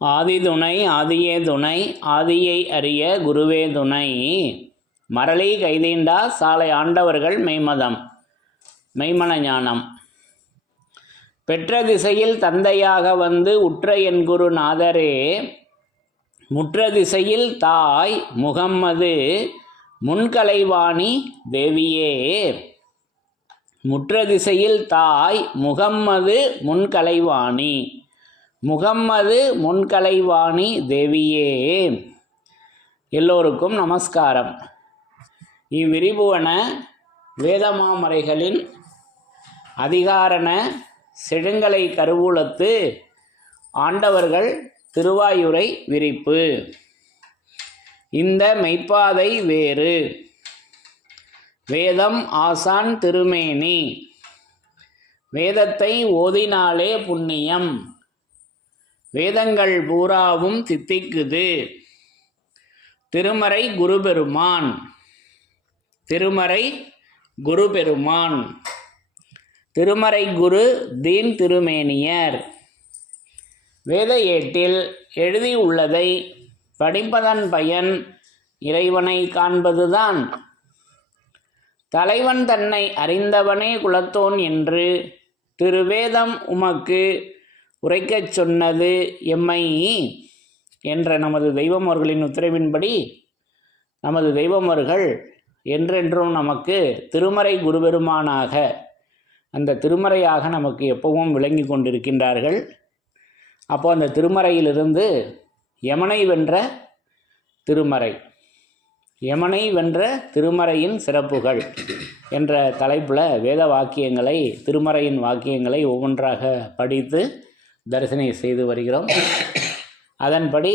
ஆதிதுணை ஆதியே துணை ஆதியை அறிய குருவே துணை. மரளி கைதீண்டா சாலை ஆண்டவர்கள் மெய்மதம் மெய்மன ஞானம். பெற்ற திசையில் தந்தையாக வந்து உற்ற என் குரு நாதரே, முற்ற திசையில் தாய் முகம்மது முன்கலைவாணி தேவியே. முற்ற திசையில் தாய் முகம்மது முன்கலைவாணி, முகம்மது முன்கலைவாணி தேவியே. எல்லோருக்கும் நமஸ்காரம். இவ்விரிபுவன வேதமாமறைகளின் அதிகாரண செழுங்கலை கருவூலத்து ஆண்டவர்கள் திருவாயுரை விரிப்பு. இந்த மெய்ப்பாதை வேறு வேதம் ஆசான் திருமேனி, வேதத்தை ஓதினாலே புண்ணியம், வேதங்கள் பூராவும் தித்திக்குது. திருமறை குருபெருமான், திருமறை குருபெருமான், திருமறை குரு தீன் திருமேனியர். வேத ஏட்டில் எழுதியுள்ளதை படிப்பதன் பயன் இறைவனை காண்பதுதான். தலைவன் தன்னை அறிந்தவனே குலத்தோன் என்று திருவேதம் உமக்கு உரைக்கச் சொன்னது எம்மை என்ற நமது தெய்வமோர்களின் உத்தரவின்படி நமது தெய்வமோர்கள் என்றென்றும் நமக்கு திருமறை குருபெருமானாக, அந்த திருமறையாக நமக்கு எப்பவும் விளங்கி கொண்டிருக்கின்றார்கள். அப்போ அந்த திருமறையிலிருந்து யமனை வென்ற திருமறை, யமனை வென்ற திருமறையின் சிறப்புகள் என்ற தலைப்பில் வேத வாக்கியங்களை, திருமறையின் வாக்கியங்களை ஒவ்வொன்றாக படித்து தரிசனை செய்து வருகிறோம். அதன்படி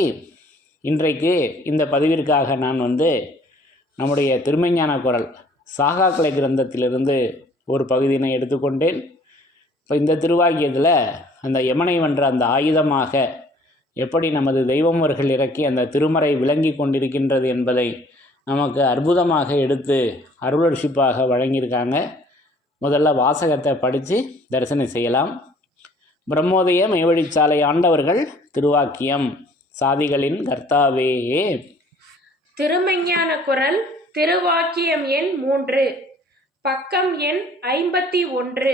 இன்றைக்கு இந்த பதிவிற்காக நான் நம்முடைய திருமெஞ்ஞான குரல் சாகாக்கலை கிரந்தத்திலிருந்து ஒரு பகுதியினை எடுத்துக்கொண்டேன். இப்போ இந்த திருவாக்கியத்தில் அந்த யமனை வென்ற அந்த ஆயுதமாக எப்படி நமது தெய்வமர்கள் இறக்கி அந்த திருமறை விளங்கி கொண்டிருக்கின்றது என்பதை நமக்கு அற்புதமாக எடுத்து அருளர்ஷிப்பாக வழங்கியிருக்காங்க. முதல்ல வாசகத்தை படித்து தரிசனம் செய்யலாம். பிரம்மோதய மெய்வழிச்சாலை ஆண்டவர்கள் திருவாக்கியம். சாதிகளின் கர்த்தாவே. திருமெஞ்ஞான குரல் திருவாக்கியம் எண் 3, பக்கம் எண் 51.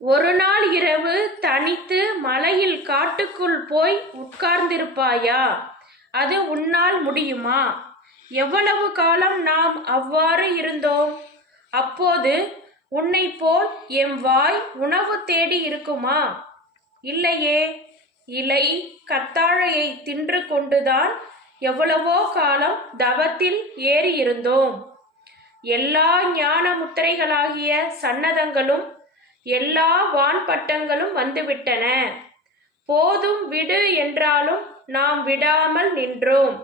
ஒரு நாள் இரவு தனித்து மலையில் காட்டுக்குள் போய் உட்கார்ந்திருப்பாயா? அது உன்னால் முடியுமா? எவ்வளவு காலம் நாம் அவ்வாறு இருந்தோம்? அப்போது உன்னை போல் எம் வாய் உணவு தேடி இருக்குமா? இல்லையே. இலை கத்தாழையை தின்று கொண்டுதான் எவ்வளவோ காலம் தவத்தில் ஏறி இருந்தோம். எல்லா ஞான முத்திரைகளாகிய சன்னதங்களும் எல்லா வான் பட்டங்களும் வந்துவிட்டன. போதும் விடு என்றாலும் நாம் விடாமல் நின்றோம்.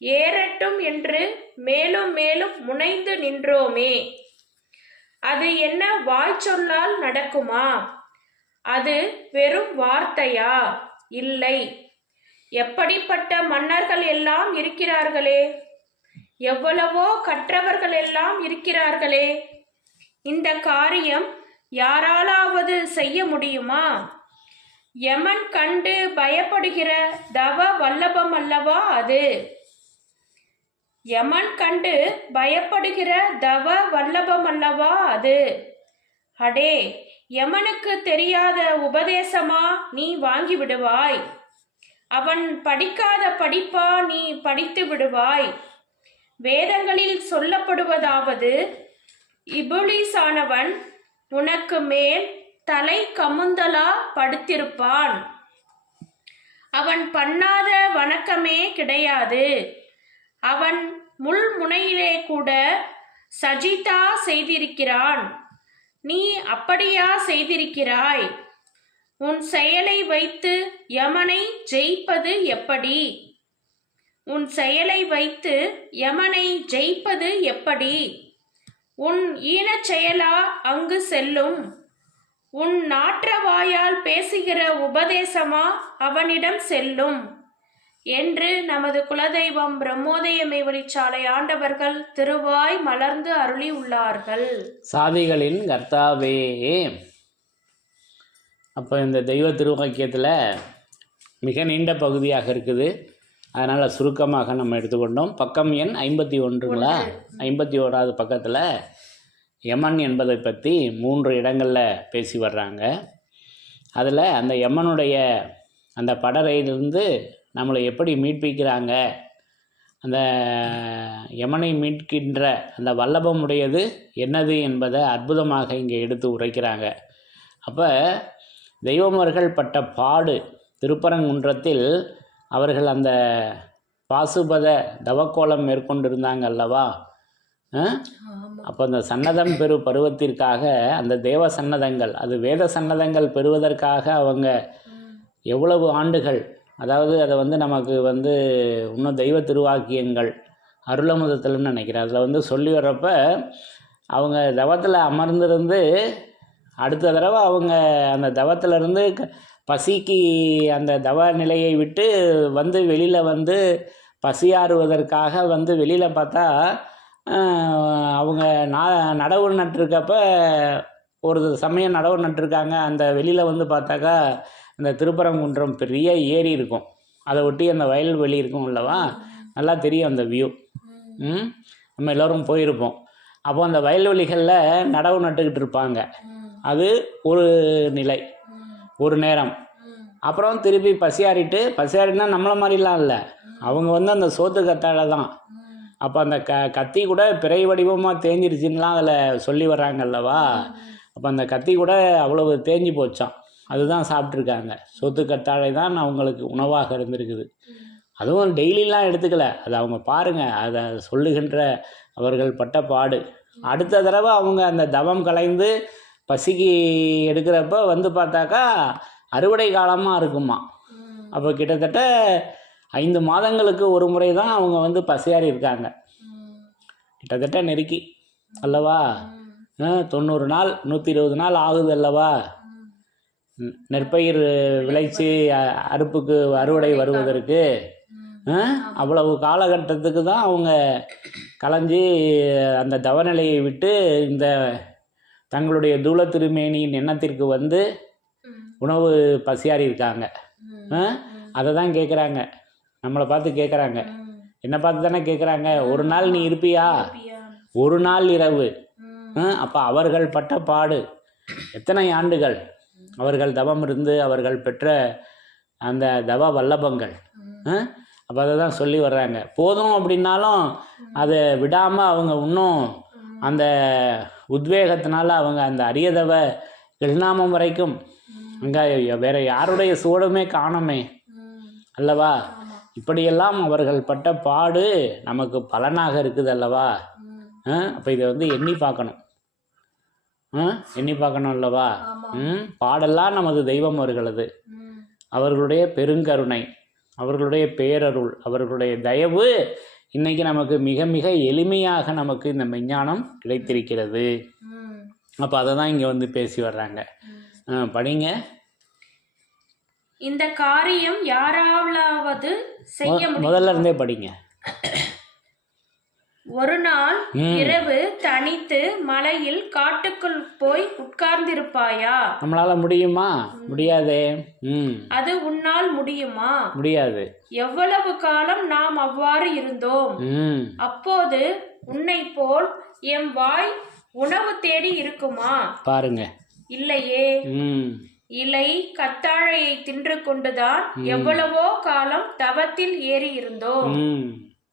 ஏறட்டும் என்று மேலும் மேலும் முனைந்து நின்றோமே. அது என்ன வாய் சொல்லால் நடக்குமா? அது வெறும் வார்த்தையா? இல்லை. எப்படிப்பட்ட மன்னர்கள் எல்லாம் இருக்கிறார்களே, எவ்வளவோ கற்றவர்கள் எல்லாம் இருக்கிறார்களே. இந்த காரியம் யாராலாவது செய்ய முடியுமா? யமன் கண்டு பயப்படுகிற தவ வல்லபம் அல்லவா அது? யமன் கண்டு பயப்படுகிற தவ வல்லபம் அல்லவா அது? அடே, யமனுக்கு தெரியாத உபதேசமா நீ வாங்கி விடுவாய்? அவன் படிக்காத படிப்பா நீ படித்து விடுவாய்? வேதங்களில் சொல்லப்படுவதாவது, இபுலிசானவன் உனக்கு மேல் தலை கமுந்தலா படுத்திருப்பான். அவன் பண்ணாத வணக்கமே கிடையாது. அவன் முள் முனையிலே கூட சஜிதா செய்திருக்கிறான். நீ அப்படியா செய்திருக்கிறாய்? உன் செயலை வைத்து யமனை ஜெயிப்பது எப்படி? உன் செயலை வைத்து யமனை ஜெயிப்பது எப்படி? உன் ஈனச் செயலா அங்கு செல்லும்? உன் நாற்ற வாயால் பேசுகிற உபதேசமா அவனிடம் செல்லும் என்று நமது குலதெய்வம் பிரம்மோதய மெய்வழிச்சாலை ஆண்டவர்கள் திருவாய் மலர்ந்து அருளி உள்ளார்கள். சாதிகளின் கர்த்தாவே. அப்போ இந்த தெய்வ திருவாக்கியத்தில் மிக நீண்ட பகுதியாக இருக்குது. அதனால் சுருக்கமாக நம்ம எடுத்துக்கொண்டோம். பக்கம் எண் 51ங்களா? 51வது பக்கத்தில் யமன் என்பதை பற்றி 3 இடங்களில் பேசி வர்றாங்க. அதில் அந்த யமனுடைய அந்த படரையிலிருந்து நம்மளை எப்படி மீட்பிக்கிறாங்க, அந்த யமனை மீட்கின்ற அந்த வல்லபம் உடையது என்னது என்பதை அற்புதமாக இங்கே எடுத்து உரைக்கிறாங்க. அப்போ தெய்வமர்கள் பட்ட பாடு திருப்பரங்குன்றத்தில் அவர்கள் அந்த பாசுபத தவக்கோலம் மேற்கொண்டிருந்தாங்க அல்லவா? அப்போ அந்த சன்னதம் பெறு பருவத்திற்காக அந்த தேவ சன்னதங்கள், அது வேத சன்னதங்கள் பெறுவதற்காக அவங்க எவ்வளவு ஆண்டுகள், அதாவது அதை நமக்கு இன்னும் தெய்வ திருவாக்கியங்கள் அருளமுதத்தில்னு நினைக்கிறேன், அதில் சொல்லி வர்றப்ப அவங்க தவத்தில் அமர்ந்திருந்து அடுத்த தடவை அவங்க அந்த தவத்திலிருந்து பசிக்கு அந்த தவ நிலையை விட்டு வெளியில் பசியாறுவதற்காக வெளியில் பார்த்தா அவங்க நடவு நட்டிருக்கப்ப ஒரு சமயம் நடவு நட்டிருக்காங்க. அந்த வெளியில் பார்த்தாக்கா அந்த திருப்பரங்குன்றம் பெரிய ஏரி இருக்கும், அதை ஒட்டி அந்த வயல்வெளி இருக்கும் அல்லவா? நல்லா தெரியும் அந்த வியூ. நம்ம எல்லோரும் போயிருப்போம். அப்போ அந்த வயல்வெளிகளில் நடவு நட்டுக்கிட்டு இருப்பாங்க. அது ஒரு நிலை, ஒரு நேரம். அப்புறம் திருப்பி பசியாறினா நம்மளை மாதிரிலாம் இல்லை, அவங்க அந்த சோத்து கத்தாழை தான். அப்போ அந்த கத்தி கூட பிறை வடிவமாக தேஞ்சிருச்சுன்னெலாம் அதில் சொல்லி வர்றாங்க அல்லவா? அப்போ அந்த கத்தி கூட அவ்வளவு தேஞ்சு போச்சான், அதுதான் சாப்பிட்ருக்காங்க. சோத்து கத்தாழை தான் அவங்களுக்கு உணவாக இருந்திருக்குது. அதுவும் டெய்லிலாம் எடுத்துக்கல, அது அவங்க பாருங்கள், அதை சொல்லுகின்ற அவர்கள் பட்ட பாடு. அடுத்த தடவை அவங்க அந்த தவம் கலைந்து பசிக்கு எடுக்கிறப்ப பார்த்தாக்கா அறுவடை காலமாக இருக்குமா. அப்போ கிட்டத்தட்ட 5 மாதங்களுக்கு ஒரு முறை தான் அவங்க பசியாறி இருக்காங்க. கிட்டத்தட்ட நெருக்கி அல்லவா? 90 நாள் 120 நாள் ஆகுது அல்லவா? நெற்பயிர் விளைச்சி அறுவடை வருவதற்கு அவ்வளவு காலகட்டத்துக்கு தான் அவங்க கலைஞ்சி அந்த தவநிலையை விட்டு இந்த தங்களுடைய தூள திருமேனியின் எண்ணத்திற்கு உணவு பசியாறி இருக்காங்க. அதை தான் கேட்குறாங்க, நம்மளை பார்த்து கேட்குறாங்க, என்னை பார்த்து தானே கேட்குறாங்க, ஒரு நாள் நீ இருப்பியா, ஒரு நாள் இரவு. அப்போ அவர்கள் பட்ட பாடு எத்தனை ஆண்டுகள், அவர்கள் தவம் இருந்து அவர்கள் பெற்ற அந்த தவ வல்லபங்கள். அப்போ அதை தான் சொல்லி வர்றாங்க. போதும் அப்படின்னாலும் அதை விடாமல் அவங்க இன்னும் அந்த உத்வேகத்தினால அவங்க அந்த அரியதவ கிருஷ்ணாமம் வரைக்கும் அங்கே வேற யாருடைய சூடமே காணமே அல்லவா? இப்படியெல்லாம் அவர்கள் பட்ட பாடு நமக்கு பலனாக இருக்குது அல்லவா? அப்போ இதை எண்ணி பார்க்கணும், எண்ணி பார்க்கணும் அல்லவா? பாடெல்லாம் நமது தெய்வம் அவர்களது, அவர்களுடைய பெருங்கருணை, அவர்களுடைய பேரருள், அவர்களுடைய தயவு இன்னைக்கு நமக்கு மிக மிக எளிமையாக நமக்கு இந்த மெஞ்ஞானம் கிடைத்திருக்கிறது. அப்போ அதை தான் இங்கே பேசி வர்றாங்க. படிங்க. இந்த காரியம் யாராவது செய்ய முதல்ல இருந்தே படிங்க. ஒரு நாள் இரவு தனித்து மலையில் காட்டுக்குள் போய் உட்கார்ந்திருப்பாயா? நம்மளால முடியுமா? முடியாதே. அது உன்னால் முடியுமா? முடியாது. எவ்வளவு காலம் நாம் அவ்வாறு இருந்தோம். அப்போது உன்னை போல் எம் வாய் உணவு தேடி இருக்குமா? பாருங்க. இல்லையே. இலை கத்தாழையை தின்று கொண்டுதான் எவ்வளவோ காலம் தவத்தில் ஏறி இருந்தோம்.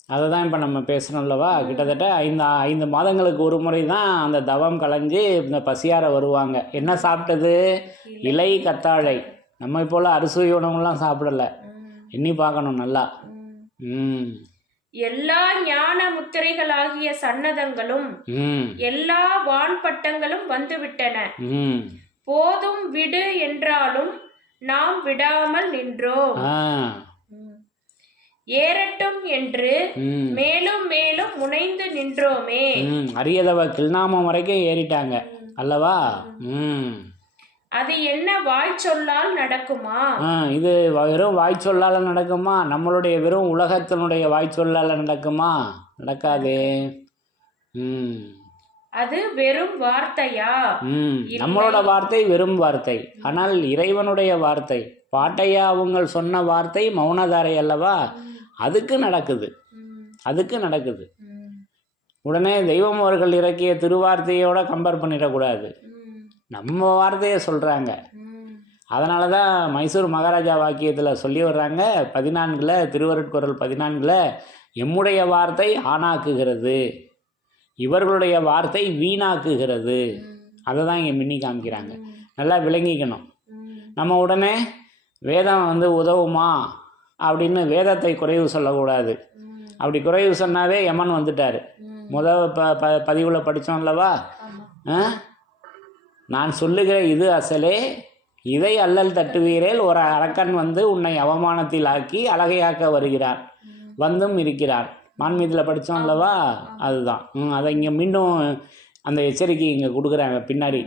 அதை தான் இப்போ நம்ம பேசணும்லவா? கிட்டத்தட்ட 5 மாதங்களுக்கு ஒரு முறை தான் அந்த தவம் கலைஞ்சி இந்த பசியார வருவாங்க. என்ன சாப்பிட்டது? இலை கத்தாழை. நம்ம போல அறுசுவை உணவுலாம் சாப்பிடல. எண்ணி பார்க்கணும் நல்லா. எல்லா ஞான முத்திரைகளாகிய சன்னதங்களும் எல்லா வான் பட்டங்களும் வந்துவிட்டன. போதும் விடு என்றாலும் நாம் விடாமல் நின்றோம். ஏறட்டும் என்று மேலும் மேலும் முனைந்து நின்றோமே. அரியதவ கிருநாமம் வரைக்கும் ஏறிட்டாங்க அல்லவா? அது என்ன வாய் சொல்லால் நடக்குமா? இது வெறும் வாய் சொல்லால நடக்குமா? நம்மளுடைய வெறும் உலகத்தினுடைய வாய் சொல்லால நடக்குமா? நடக்காதே. அது வெறும் வார்த்தையா? நம்மளோட வார்த்தை வெறும் வார்த்தை, ஆனால் இறைவனுடைய வார்த்தை. பாட்டையா அவங்க சொன்ன வார்த்தை மௌனதாரை அல்லவா? அதுக்கு நடக்குது, அதுக்கு நடக்குது. உடனே தெய்வம் அவர்கள் இறக்கிய திருவார்த்தையோட கம்பேர் பண்ணிடக்கூடாது. நம்ம வார்த்தையை சொல்கிறாங்க. அதனால தான் மைசூர் மகாராஜா வாக்கியத்தில் சொல்லி வர்றாங்க 14 திருவருட்குறள் 14 எம்முடைய வார்த்தை ஆணாக்குகிறது, இவர்களுடைய வார்த்தை வீணாக்குகிறது. அதை தான் இங்கே மின்னி காமிக்கிறாங்க. நல்லா விளங்கிக்கணும். நம்ம உடனே வேதம் உதவுமா அப்படின்னு வேதத்தை குறைவு சொல்லக்கூடாது. அப்படி குறைவு சொன்னாவே யமன் வந்துட்டார். பதிவில் படித்தோம் அல்லவா? நான் சொல்லுகிற இது அசலே, இதை அல்லல் தட்டுவீரேல் ஒரு அரக்கன் உன்னை அவமானத்தில் ஆக்கி அழகையாக்க வருகிறார், வந்தும் இருக்கிறார். மான்மீதில் படித்தோம் அல்லவா? அதுதான். அதை இங்கே மீண்டும் அந்த எச்சரிக்கை இங்கே கொடுக்குறாங்க பின்னாடி.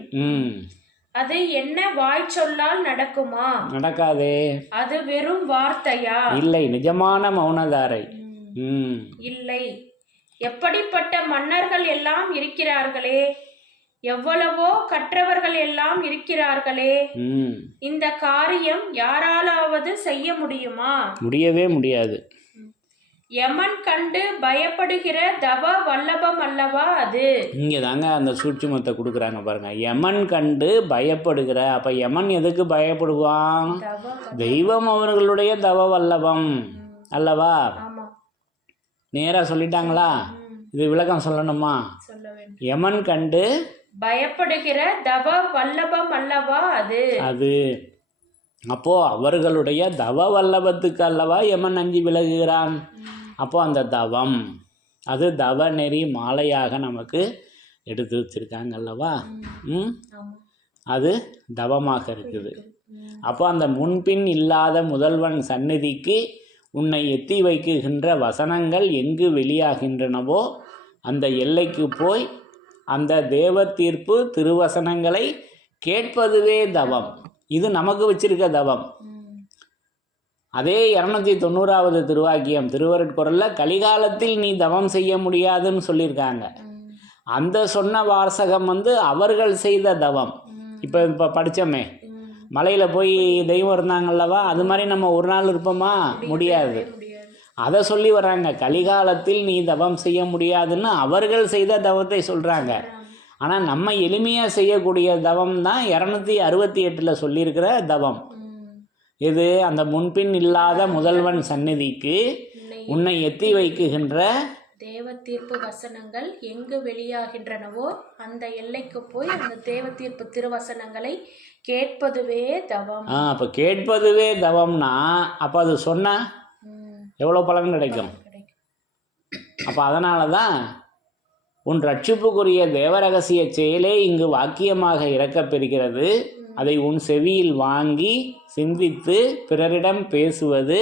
அது என்ன வாய் சொல்லால் நடக்குமா? நடக்காதே. அது வெறும் வார்த்தையா? இல்லை, நிஜமான மௌனதாரை. இல்லை. எப்படிப்பட்ட மன்னர்கள் எல்லாம் இருக்கிறார்களே, எவ்வளவோ கற்றவர்கள் எல்லாம் இருக்கிறார்களே, இந்த காரியம் யாராலாவது செய்ய முடியுமா? முடியவே முடியாது. யமன் கண்டு பயப்படுகிற தவ வல்லபம் அல்லவா அது? இங்கே தாங்க அந்த சூட்சுமத்தை கொடுக்குறாங்க பாருங்க. யமன் கண்டு பயப்படுகிற, அப்ப யமன் எதுக்கு பயப்படுவான்? தெய்வம் அவர்களுடைய தவ வல்லபம் அல்லவா? நேரா சொல்லிட்டாங்களா? இது விளக்கம் சொல்லணுமா? யமன் கண்டு பயப்படுகிற தவ வல்லபம் அல்லவா அது? அது அப்போ அவர்களுடைய தவ வல்லபத்துக்கு அல்லவா யமன் அஞ்சி விலகுகிறான். அப்போ அந்த தவம், அது தவ நெறி மாலையாக நமக்கு எடுத்து வச்சிருக்காங்க அல்லவா? அது தவமாக இருக்குது. அப்போ அந்த முன்பின் இல்லாத முதல்வன் சந்நிதிக்கு உன்னை எத்தி வைக்குகின்ற வசனங்கள் எங்கு வெளியாகின்றனவோ அந்த எல்லைக்கு போய் அந்த தேவ தீர்ப்பு திருவசனங்களை கேட்பதுவே தவம். இது நமக்கு வச்சிருக்க தவம். அதே 290வது திருவாக்கியம் திருவருட்குறளில் கலிகாலத்தில் நீ தவம் செய்ய முடியாதுன்னு சொல்லியிருக்காங்க. அந்த சொன்ன வாசகம் அவர்கள் செய்த தவம். இப்போ படித்தோமே, மலையில் போய் தெய்வம் இருந்தாங்கல்லவா, அது மாதிரி நம்ம ஒரு நாள் இருப்போமா? முடியாது. அதை சொல்லி வர்றாங்க. கலிகாலத்தில் நீ தவம் செய்ய முடியாதுன்னு அவர்கள் செய்த தவத்தை சொல்கிறாங்க. ஆனால் நம்ம எளிமையாக செய்யக்கூடிய தவம் தான் 268 சொல்லியிருக்கிற தவம். இது அந்த முன்பின் இல்லாத முதல்வன் சந்நிதிக்கு உன்னை எத்தி வைக்குகின்ற தேவ தீர்ப்பு வசனங்கள் எங்கு வெளியாகின்றனவோ அந்த எல்லைக்கு போய் அந்த தேவ தீர்ப்பு திருவசனங்களை கேட்பதுவே தவம். அப்போ கேட்பதுவே தவம்னா அப்போ அது சொன்ன எவ்வளோ பலன் கிடைக்கும்? அப்போ அதனால தான் உன் ரட்சிப்புக்குரிய தேவரகசிய செயலே இங்கு வாக்கியமாக இறக்கப்பெறுகிறது. அதை உன் செவியில் வாங்கி சிந்தித்து பிறரிடம் பேசுவது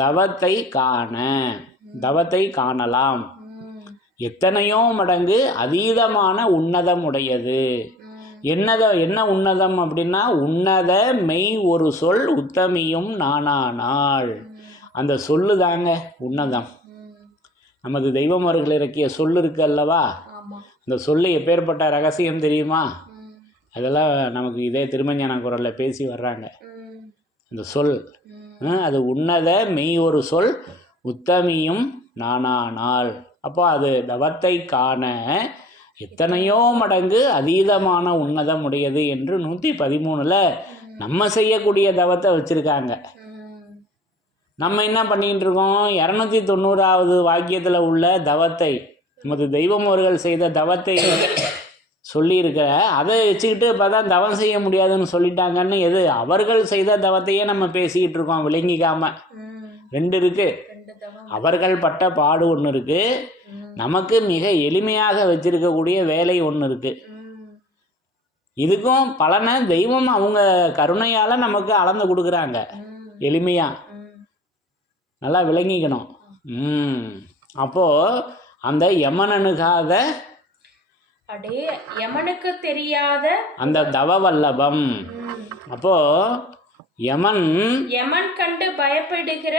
தவத்தை காண, தவத்தை காணலாம். எத்தனையோ மடங்கு அதீதமான உன்னதம் உடையது. என்ன உன்னதம் அப்படின்னா, உன்னத மெய் ஒரு சொல் உத்தமியும் நானானாள். அந்த சொல்லு தாங்க உன்னதம். நமது தெய்வம் அவர்கள் இறக்கிய சொல்லு இருக்கு அல்லவா, அந்த சொல்லு எப்பேற்பட்ட ரகசியம் தெரியுமா? அதெல்லாம் நமக்கு இதே திருமஞான குரலில் பேசி வர்றாங்க. அந்த சொல் அது உன்னத மெய் ஒரு சொல் உத்தமியும் நானானாள். அப்போ அது தவத்தை காண எத்தனையோ மடங்கு அதீதமான உன்னதம் உடையது என்று 113 நம்ம செய்யக்கூடிய தவத்தை வச்சுருக்காங்க. நம்ம என்ன பண்ணிக்கிட்டு இருக்கோம்? 290வது வாக்கியத்தில் உள்ள தவத்தை, நமது தெய்வம் அவர்கள் செய்த தவத்தை சொல்லியிருக்க, அதை வச்சுக்கிட்டு இப்போ தான் தவம் செய்ய முடியாதுன்னு சொல்லிட்டாங்கன்னு எது அவர்கள் செய்த தவத்தையே நம்ம பேசிக்கிட்டு இருக்கோம் விளங்கிக்காமல். 2 இருக்கு. அவர்கள் பட்ட பாடு ஒன்று இருக்கு, நமக்கு மிக எளிமையாக வச்சிருக்கக்கூடிய வேலை ஒன்று இருக்கு. இதுக்கும் பலனை தெய்வம் அவங்க கருணையால் நமக்கு அளந்து கொடுக்குறாங்க எளிமையாக. நல்லா விளங்கிக்கணும். அப்போது அந்த யமன் அணுகாத, யமனுக்கு தெரியாத அந்த தவ வல்லபம். அப்போ யமன் கண்டு பயப்படுகிற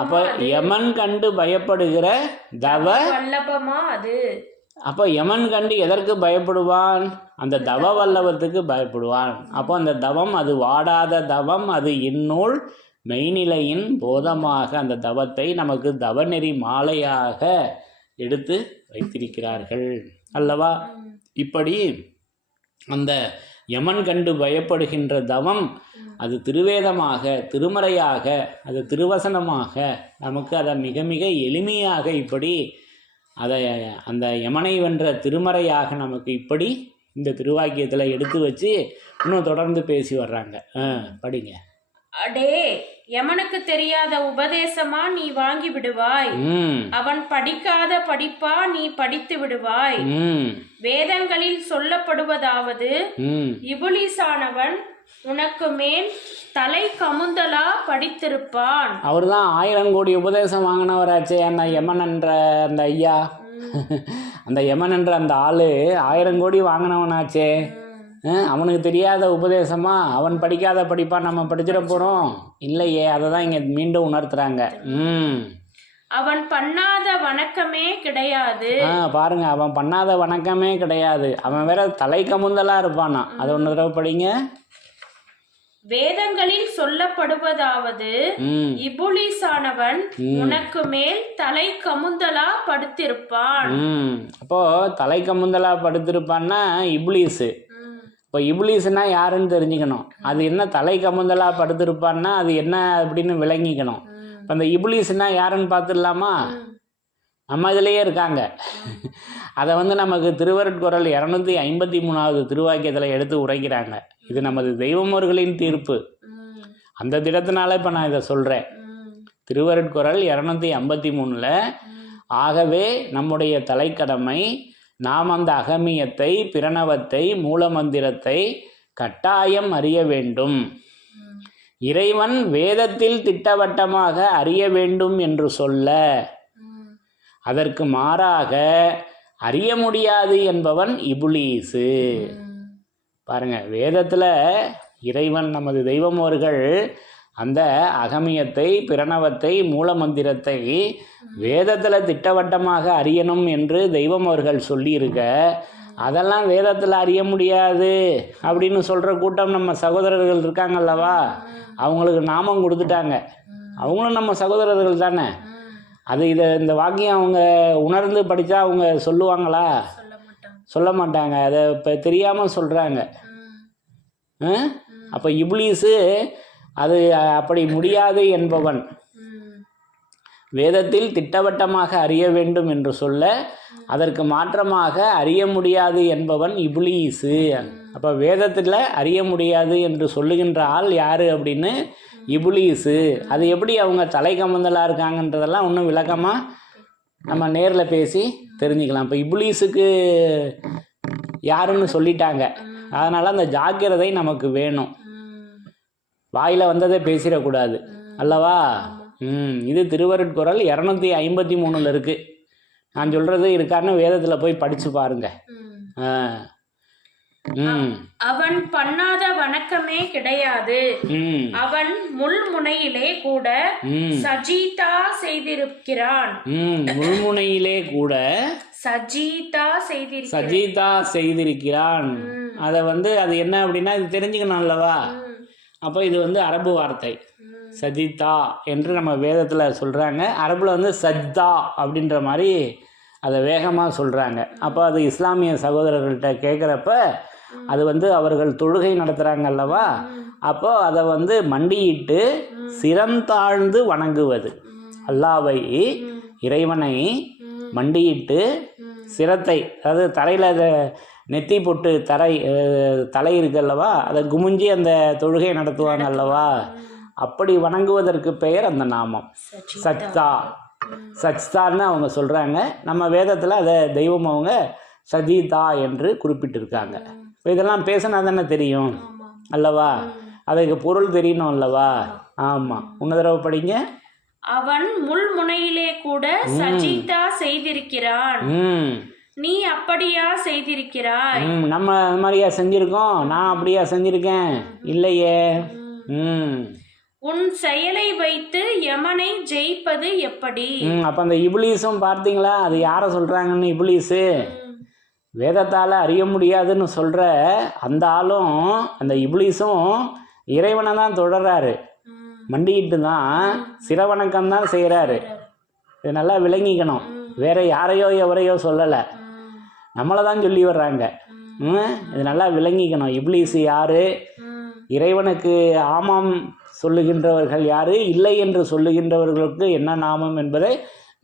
அப்போ யமன் கண்டு பயப்படுகிற தவ வல்லபமா அது? அப்போ யமன் கண்டு எதற்கு பயப்படுவான்? அந்த தவ வல்லவத்துக்கு பயப்படுவான். அப்போ அந்த தவம் அது வாடாத தவம், அது இந்நூல் மெய்நிலையின் போதமாக அந்த தவத்தை நமக்கு தவநெறி மாலையாக எடுத்து வைத்திருக்கிறார்கள் அல்லவா? இப்படி அந்த யமன் கண்டு பயப்படுகின்ற தவம் அது திருவேதமாக, திருமறையாக, அது திருவசனமாக நமக்கு அதை மிக மிக எளிமையாக இப்படி அதை அந்த யமனை வென்ற திருமறையாக நமக்கு இப்படி இந்த திருவாக்கியத்தில் எடுத்து வச்சு இன்னும் தொடர்ந்து பேசி வர்றாங்க. படிங்க. அடே, யமனுக்கு தெரியாத உபதேசமா நீ வாங்கி விடுவாய், அவன் படிக்காத படிப்பா நீ படித்து விடுவாய். வேதங்களில் சொல்லப்படுவதாவது, இபுலிசானவன் உனக்கு மேல் தலை கமுந்தலா படித்திருப்பான். அவர் தான் 1000 கோடி உபதேசம் வாங்கினவராச்சே அந்த யமன் என்ற அந்த ஐயா. அந்த யமன் என்ற அந்த ஆளு 1000 கோடி வாங்கினவனாச்சே. அவனுக்கு தெரியாத உபதேசமா? அவன் படிக்காத படிப்பா நம்ம படிச்சிட போறோம்? இல்லையே. அதை தான் இங்க மீண்டும் உணர்த்துறாங்க. அவன் பண்ணாத வணக்கமே கிடையாது. பாருங்க, அவன் பண்ணாத வணக்கமே கிடையாது. அவன் வேற தலை கமுந்தலா இருப்பானா. அதை ஒன்று தடவை படிங்க. வேதங்களில் சொல்லப்படுவதாவது, இபுலிசானவன் உனக்கு மேல் தலை கமுந்தலா படுத்திருப்பான். அப்போ தலை கமுந்தலா படுத்திருப்பான்னா இப்ளீஸ். இப்போ இப்ளீஸ்னா யாருன்னு தெரிஞ்சுக்கணும். அது என்ன தலை கமுந்தலா படுத்திருப்பான்னா அது என்ன அப்படின்னு விளங்கிக்கணும். இப்போ அந்த இப்ளீஸ்னா யாருன்னு பார்த்துடலாமா? நம்ம இதிலேயே இருக்காங்க. அதை நமக்கு திருவருட்குறள் 253வது திருவாக்கியத்தில் எடுத்து உரைக்கிறாங்க. இது நமது தெய்வமோர்களின் தீர்ப்பு. அந்த திடத்தினால இப்போ நான் இதை சொல்கிறேன். திருவருட்குறள் 253ல், ஆகவே நம்முடைய தலைக்கடமை நாம் அந்த அகமியத்தை, பிரணவத்தை, மூலமந்திரத்தை கட்டாயம் அறிய வேண்டும். இறைவன் வேதத்தில் திட்டவட்டமாக அறிய வேண்டும் என்று சொல்ல, அதற்கு மாறாக அறிய முடியாது என்பவன் இபுலீசு. பாருங்க, வேதத்தில் இறைவன் நமது தெய்வமோர்கள் அந்த அகமியத்தை, பிரணவத்தை, மூலமந்திரத்தை வேதத்தில் திட்டவட்டமாக அறியணும் என்று தெய்வமோர்கள் சொல்லியிருக்க, அதெல்லாம் வேதத்தில் அறிய முடியாது அப்படின்னு சொல்கிற கூட்டம் நம்ம சகோதரர்கள் இருக்காங்கல்லவா? அவங்களுக்கு நாமம் கொடுத்துட்டாங்க. அவங்களும் நம்ம சகோதரர்கள் தானே. அது இந்த வாக்கியம் அவங்க உணர்ந்து படித்தா அவங்க சொல்லுவாங்களா? சொல்ல மாட்டாங்க. அதை இப்போ தெரியாமல் சொல்கிறாங்க. அப்போ இப்ளீஸு அது அப்படி முடியாது என்பவன், வேதத்தில் திட்டவட்டமாக அறிய வேண்டும் என்று சொல்ல அதற்கு மாற்றமாக அறிய முடியாது என்பவன் இப்ளீஸு. அப்போ வேதத்தில் அறிய முடியாது என்று சொல்லுகின்ற ஆள் யார் அப்படின்னு இப்ளீஸு. அது எப்படி அவங்க தலை கமந்தலாக இருக்காங்கன்றதெல்லாம் இன்னும் விளக்கமாக நம்ம நேரில் பேசி தெரிஞ்சுக்கலாம். இப்போ இப்ளீஸுக்கு யாருன்னு சொல்லிட்டாங்க. அதனால் அந்த ஜாக்கிரதை நமக்கு வேணும். வாயில் வந்ததை பேசிடக்கூடாது அல்லவா? இது திருவருட்குறள் 253ல் இருக்குது. நான் சொல்கிறது இருக்கான்னு வேதத்தில் போய் படித்து பாருங்க. அவன் பண்ணாத வணக்கமே கிடையாது. அவன் முள்முனையிலே கூட சஜிதா செய்திருக்கிறான். முள்முனையிலே கூட சஜிதா செய்திருக்கிறான். அதை அது என்ன அப்படின்னா இது தெரிஞ்சுக்கணும் அல்லவா? அப்போ இது அரபு வார்த்தை சஜிதா என்று நம்ம வேதத்தில் சொல்கிறாங்க. அரபில் சஜ்தா அப்படின்ற மாதிரி அதை வேகமாக சொல்கிறாங்க. அப்போ அது இஸ்லாமிய சகோதரர்கள்ட்ட கேட்குறப்ப அது அவர்கள் தொழுகை நடத்துகிறாங்க அல்லவா? அப்போ அதை மண்டியிட்டு சிரந்தாழ்ந்து வணங்குவது. அல்லாவை, இறைவனை மண்டியிட்டு சிரத்தை, அதாவது தரையில் அதை நெத்தி போட்டு தலை இருக்கு அல்லவா, அதை குமிஞ்சி அந்த தொழுகை நடத்துவாங்க அல்லவா? அப்படி வணங்குவதற்கு பெயர் அந்த நாமம் சஜ்தா. சஜ்தான்னு அவங்க சொல்கிறாங்க. நம்ம வேதத்தில் அதை தெய்வம் அவங்க சஜிதா என்று குறிப்பிட்டிருக்காங்க. இப்போ இதெல்லாம் பேசினா தானே தெரியும் அல்லவா? அதுக்கு பொருள் தெரியணும் அல்லவா? ஆமாம். இன்னொரு தடவை படிங்க. அவன் முள்முனையிலே கூட சஜிதா செய்திருக்கிறான். நீ அப்படியா செய்திருக்கிறாய்? நம்ம அது மாதிரியா செஞ்சிருக்கோம்? நான் அப்படியா செஞ்சிருக்கேன்? இல்லையே. உன் செயலை வைத்து யமனை ஜெயிப்பது எப்படி? அப்ப அந்த இப்ளீஸும் பார்த்தீங்களா? அது யாரை சொல்றாங்கன்னு? இப்ளீஸு வேதத்தால் அறிய முடியாதுன்னு சொல்கிற அந்த ஆளும் அந்த இப்லீஸும் இறைவனை தான் தொடர்றாரு, மண்டிக்கிட்டு தான் சிரவணக்கம் தான் செய்கிறாரு. இது நல்லா விளங்கிக்கணும். வேற யாரையோ எவரையோ சொல்லலை, நம்மளை தான் சொல்லி வர்றாங்க. இது நல்லா விளங்கிக்கணும். இப்லீஸ் யாரு, இறைவனுக்கு ஆமாம் சொல்லுகின்றவர்கள் யாரு, இல்லை என்று சொல்லுகின்றவர்களுக்கு என்ன நாமம் என்பதை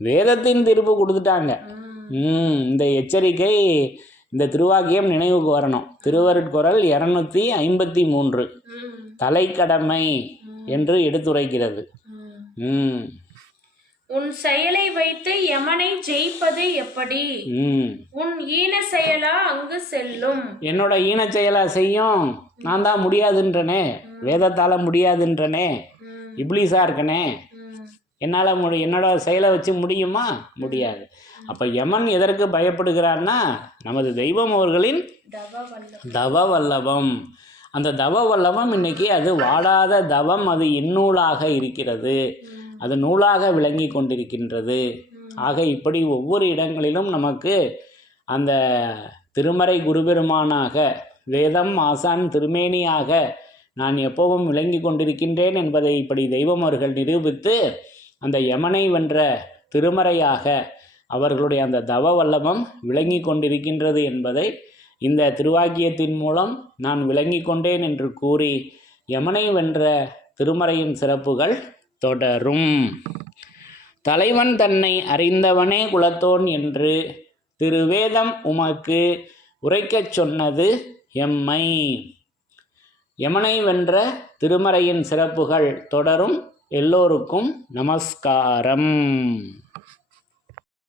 வேதத்தின் தீர்ப்பு கொடுத்துட்டாங்க. இந்த எச்சரிக்கை, இந்த திருவாக்கியம் நினைவுக்கு வரணும். திருவருட்குறள் 253 தலைக்கடமை என்று எடுத்துரைக்கிறது. உன் செயலை வைத்து யமனை ஜெயிப்பது எப்படி? உன் ஈன செயலா அங்கு செல்லும். என்னோட ஈன செயலா செய்யும், நான் தான் முடியாதுன்றனே, வேதத்தால முடியாதுன்றனே, இப்லீஸா இருக்கனே, என்னால் என்னோட செயலை வச்சு முடியுமா? முடியாது. அப்போ யமன் எதற்கு பயப்படுகிறான்னா, நமது தெய்வம் அவர்களின் தவ வல்லபம். அந்த தவ வல்லபம் இன்னைக்கு அது வாடாத தவம், அது இந்நூலாக இருக்கிறது, அது நூலாக விளங்கி கொண்டிருக்கின்றது. ஆக இப்படி ஒவ்வொரு இடங்களிலும் நமக்கு அந்த திருமறை குருபெருமானாக, வேதம் ஆசான் திருமேனியாக நான் எப்பவும் விளங்கி கொண்டிருக்கின்றேன் என்பதை இப்படி தெய்வம் அவர்கள் நிரூபித்து அந்த யமனை வென்ற திருமறையாக அவர்களுடைய அந்த தவ வல்லபம் விளங்கி கொண்டிருக்கின்றது என்பதை இந்த திருவாக்கியத்தின் மூலம் நான் விளங்கி கொண்டேன் என்று கூறி யமனை வென்ற திருமறையின் சிறப்புகள் தொடரும். தலைவன் தன்னை அறிந்தவனே குலத்தோன் என்று திருவேதம் உமக்கு உரைக்கச் சொன்னது எம்மை. யமனை வென்ற திருமறையின் சிறப்புகள் தொடரும். எல்லோருக்கும் நமஸ்காரம்.